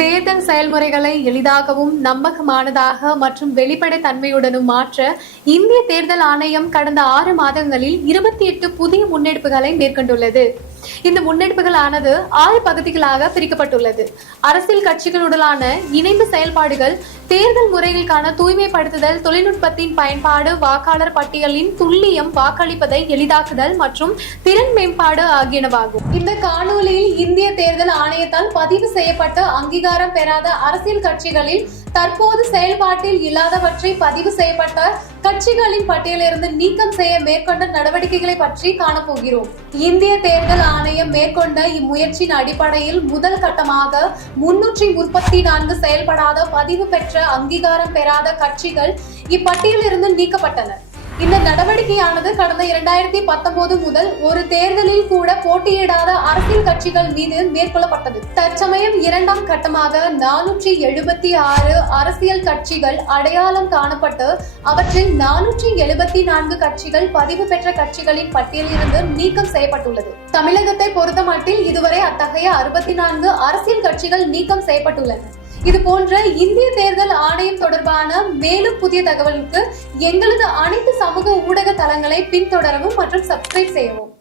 தேர்தல் செயல்முறைகளை எளிதாகவும் நம்பகமானதாக மற்றும் வெளிப்படைத்தன்மையுடனும் மாற்ற இந்திய தேர்தல் ஆணையம் கடந்த 6 மாதங்களில் 28 புதிய முன்னெடுப்புகளை மேற்கொண்டுள்ளது. இந்த முன்னெடுப்புகளானது 6 பகுதிகளாக பிரிக்கப்பட்டுள்ளது. அரசியல் கட்சிகளுடனான இணைந்த செயல்பாடுகள், தேர்தல் முறைகளுக்கான தூய்மைப்படுத்துதல், தொழில்நுட்பத்தின் பயன்பாடு, வாக்காளர் பட்டியலின் துல்லியம், வாக்களிப்பதை எளிதாக்குதல் மற்றும் திறன் மேம்பாடு ஆகியனவாகும். இந்த காணொலியில் இந்திய தேர்தல் ஆணையத்தால் பதிவு செய்யப்பட்ட அங்கீகாரம் பெறாத அரசியல் கட்சிகளில் தற்போது செயல்பாட்டில் இல்லாதவற்றை பதிவு செய்யப்பட்ட கட்சிகளின் பட்டியலிருந்து நீக்கம் செய்ய மேற்கொண்ட நடவடிக்கைகளை பற்றி காணப்போகிறோம். இந்திய தேர்தல் ஆணையம் மேற்கொண்ட இம்முயற்சியின் அடிப்படையில் முதல் கட்டமாக 334 செயல்படாத பதிவு பெற்ற அங்கீகாரம் பெறாத கட்சிகள் இப்பட்டியலிருந்து நீக்கப்பட்டன. இந்த நடவடிக்கையானது கடந்த 2019 முதல் ஒரு தேர்தலில் கூட போட்டியிடாத அரசியல் கட்சிகள் மீது மேற்கொள்ளப்பட்டது. தற்சமயம் 2ஆம் கட்டமாக 476 அரசியல் கட்சிகள் அடையாளம் காணப்பட்டு அவற்றில் 474 கட்சிகள் பதிவு பெற்ற கட்சிகளின் பட்டியலிலிருந்து நீக்கம் செய்யப்பட்டுள்ளது. தமிழகத்தை பொறுத்தமட்டில் இதுவரை அத்தகைய 64 அரசியல் கட்சிகள் நீக்கம் செய்யப்பட்டுள்ளன. இது போன்ற இந்திய தேர்தல் ஆணையம் தொடர்பான மேலும் புதிய தகவலுக்கு எங்களது அனைத்து சமூக ஊடக தளங்களை பின்தொடரவும் மற்றும் சப்ஸ்கிரைப் செய்யவும்.